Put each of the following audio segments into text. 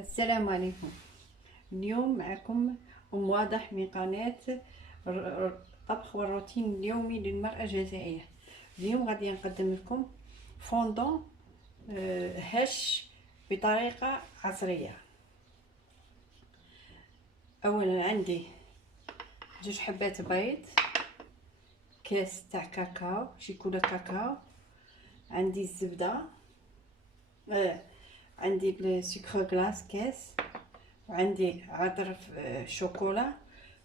السلام عليكم. اليوم معكم أم واضح من قناة الطبخ والروتين اليومي للمرأة الجزائرية. اليوم غادي نقدم لكم فوندون هش بطريقة عصرية. أولا عندي 2 حبات بيض، كاس تاع كاكاو شيكولا كاكاو، عندي الزبدة، عندي السكر غلاس كاس، وعندي عطر شوكولا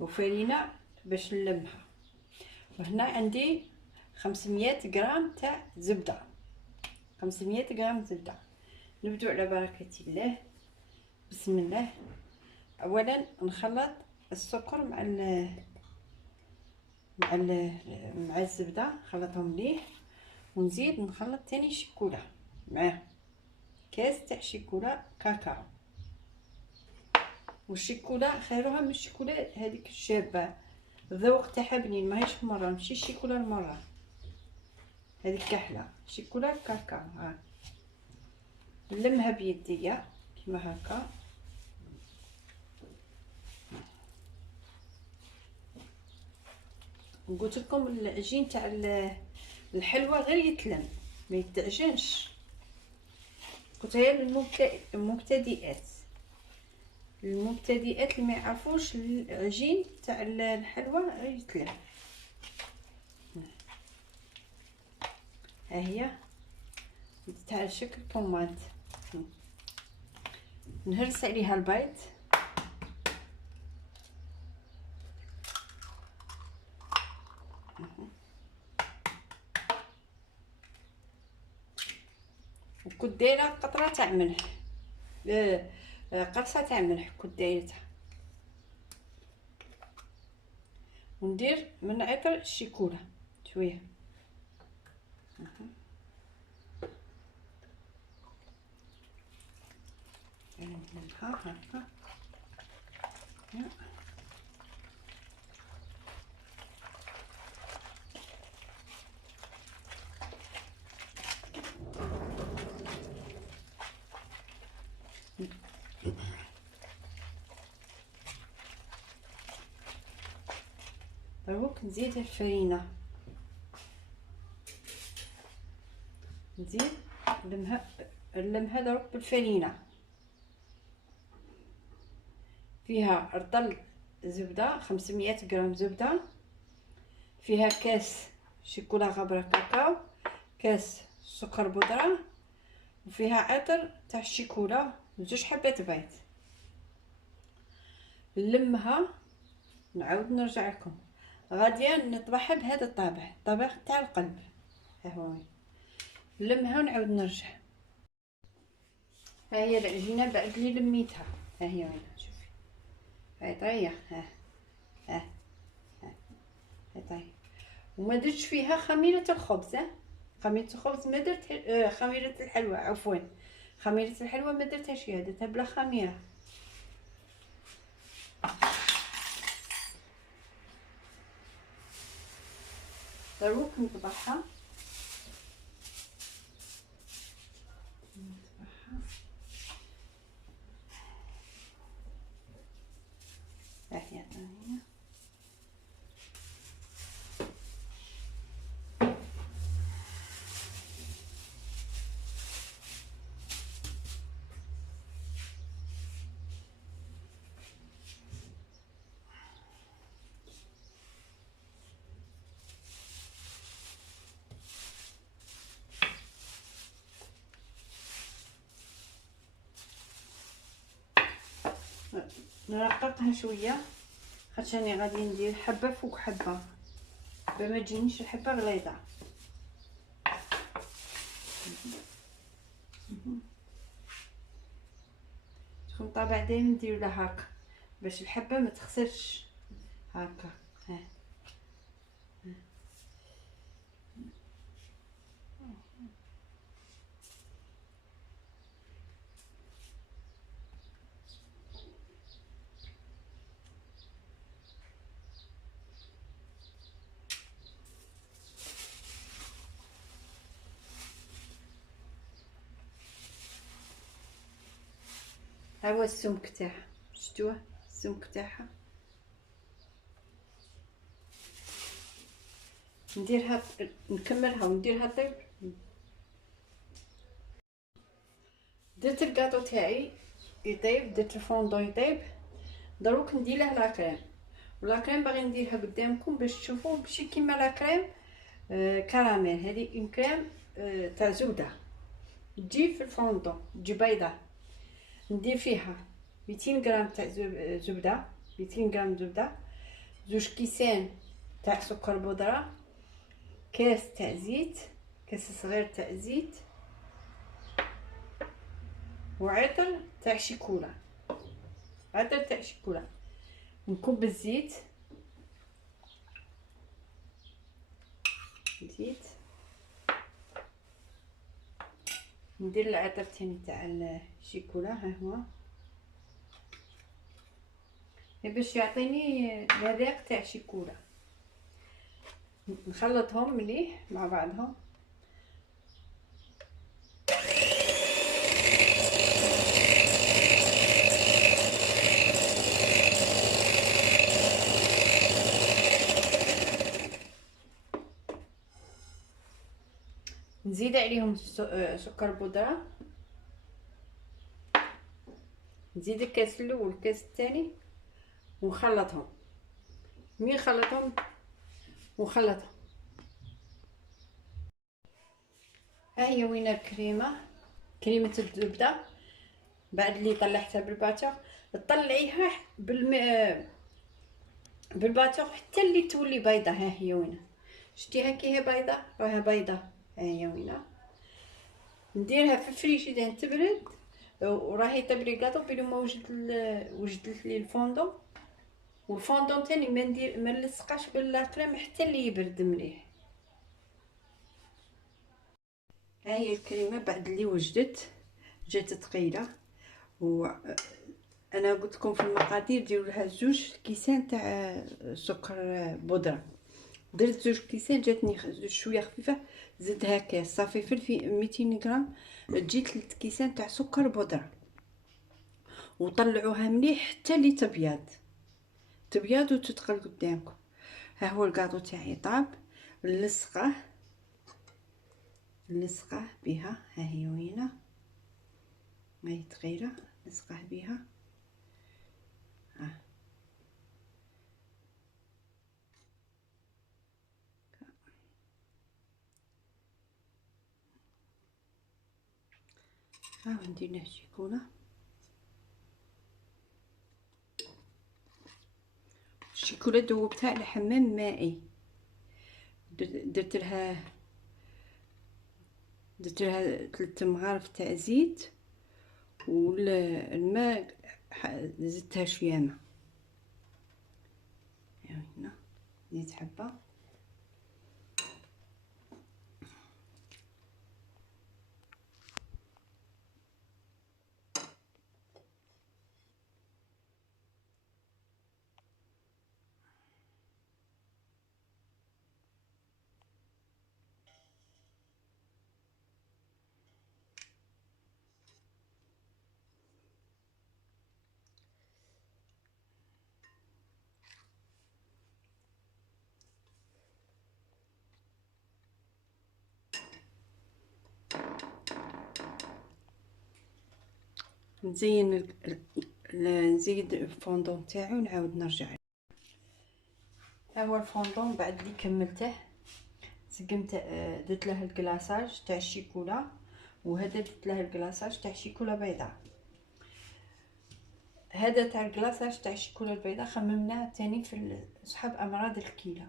وفرينة باش نلمها. وهنا عندي 500 غرام تاع زبدة، 500 غرام زبدة. نبدو على بركة الله. بسم الله. اولا نخلط السكر مع الزبدة، نخلطهم مليح، ونزيد نخلط تاني شيكولا معاه، كاس تاع شيكولا كاكاو. والشيكولا خيروها من الشيكولا هذيك الشابه، الذوق تاعها بنين، ماهيش مرة، ماشي الشيكولا المرة، هذيك كحله شيكولا كاكاو. ها نلمها بيديا كيما هكا. قلت لكم العجين تاع الحلوى غير يتلم ما يتعجنش. قلت هي المبتدئات اللي ما يعرفوش العجين تاع الحلوى غير يتلم. ها هي تاع شكل طوماط. نهرس عليها البيض، وكنت دايره قطره تاع ملح، قرصه تاع ملح كنت دايرتها. وندير من عطر الشيكولا شويه. نلمها هكا. دروك نزيد الفرينه، نزيد نلمها دروك بالفرينه. فيها رطل زبده، 500 غرام زبده، فيها كاس شيكولا غبره كاكاو، كاس سكر بودره، وفيها عطر تاع الشيكولا، 2 حبات بيض. نلمها، نعاود نرجع لكم. غاديه نطبخها بهذا الطبق تاع القلب. ها هو نلمها ونعاود نرجع. ها هي العجينه بعد اللي لميتها، ها هي وين شوفي، هاي طريه. ها ها هاي طريه. وما درتش فيها خميره الخبز. خميره الخبز ما درت، خميره الحلوى عفوا، خميره الحلوى ما درتهاش فيها، درتها بلا خميره. دروك نطبخها. ها هي طريه. نرققها شويه، خاطش راني غادي ندير حبه فوق حبه باه ما تجينيش الحبه غليظه. طابع دايما ندير لها هكا باش الحبه ما تخسرش هكا. ها ها هو السمك تاعها، شفتوه السمك تاعها. نديرها نكملها ونديرها طيب. درت الكاطو تاعي يطيب، درت الفوندون يطيب، دروك ندير له لاكريم. ولاكريم باغي نديرها قدامكم باش تشوفوا ماشي كيما لاكريم كراميل. هذه اون كريم تاع زبده، تجي في الفوندون، تجي بيضه. ندير فيها 200 غرام تاع زبده، 200 غرام زبده، 2 كيسان تاع سكر بودره، كاس تاع زيت، كاس صغير تاع زيت، وعطر تاع شيكولا، عطر تاع شيكولا. نكب الزيت، زيت، ندير العطر تاني تاع الشيكولا. ها هو باش يعطيني الريق تاع الشيكولا. نخلطهم مليح مع بعضهم. نزيد عليهم سكر بودره، نزيد الكاس الاول الكاس الثاني ونخلطهم. مين خلطهم ونخلطهم. ها هي وين الكريمه، كريمه الزبده بعد اللي طلعتها بالباتور. تطلعيها بالباتور حتى اللي تولي بيضه. ها هي وين شتيها كي هي بيضه، راها بيضه. ها هي وين نديرها في الفريجيدير تبرد. وراهي تبري كاطو بلي ما وجدت لي الفوندون. والفوندون تاني ما نلصقاش بالكريم حتى اللي يبرد مليح. ها هي الكريمه بعد اللي وجدت جات ثقيله. وانا قلت لكم في المقادير ديروا لها 2 كيسان تاع سكر بودره. درت 2 كيسان جاتني شويه خفيفه، زدتها كاس صافي في 200 غرام تجي 3 كيسان تاع سكر بودره. وطلعوها مليح حتى اللي تبيض وتتقل قدامكم. ها هو الكاطو تاعي طاب. نلصقه بها. ها هي وينه، ما هي ثقيله، نلصقه بها. ها ندير له الشيكولا. الشيكولا ذوبتها على حمام مائي. درت لها 3 مغارف تاع زيت، والماء زدتها شويه ماء. هنا زيت حبه. نزين نزيد الفوندون تاعي ونعاود نرجع. ها هو الفوندون بعد اللي كملته سقمت. درت له الكلاصاج تاع الشيكولا، وهذا درت له الكلاصاج تاع الشيكولا بيضاء. هذا تاع الكلاصاج تاع الشيكولا البيضاء خممناه تاني في صحاب امراض الكلى.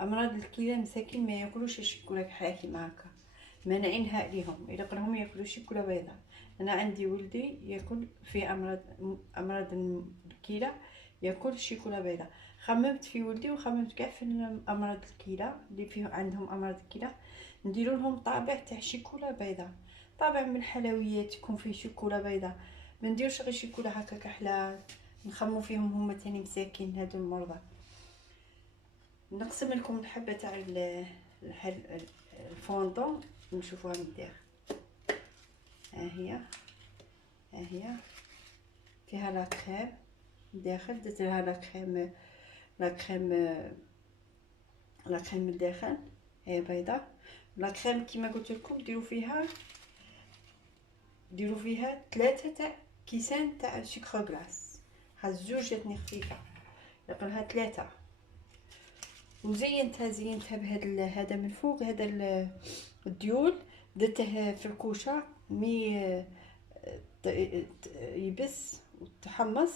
امراض الكلى مساكين ما ياكلوش الشيكولا حاكي معاك، مانعينها عليهم الا قراهم ياكلوا شيكولا بيضاء. انا عندي ولدي ياكل في امراض الكلى، ياكل شيكولا بيضاء. خممت في ولدي وخممت كاع في امراض الكلى اللي فيه عندهم امراض الكلى، نديروا لهم طابع تاع شيكولا بيضاء، طابع من الحلويات يكون فيه شيكولا بيضاء. ما نديرش غير شيكولا هكاك حلال نخمو فيهم هما تاني مساكين هادو المرضى. نقسم لكم الحبه تاع الفوندون نشوفوها من الداخل. ها هي فيها لا كريم داخل، درت لها لا كريم الداخل هي بيضة. لا كريم كيما قلت لكم ديروا فيها 3 تاع كيسان تاع سكر غلاس. ها زوج جاتني خفيفه، نقولها 3. زينتها بهذا هذا من فوق، هذا الديول درته في الكوشه يبس وتحمص،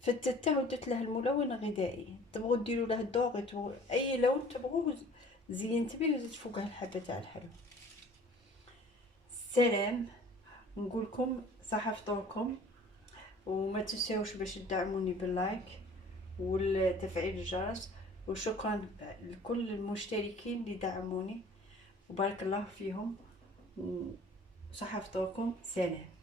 فتته ودرت له الملون الغذائي. تبغوا ديروا له الدوغ، تبغوا اي لون تبغوه، زينت به وزدت فوقها الحبه تاع الحلو. سلام، نقولكم صحة فطوركم، وما تنساوش باش تدعموني باللايك وتفعيل الجرس، وشكرا لكل المشتركين اللي دعموني وبارك الله فيهم. وصحة فطوركم. سلام.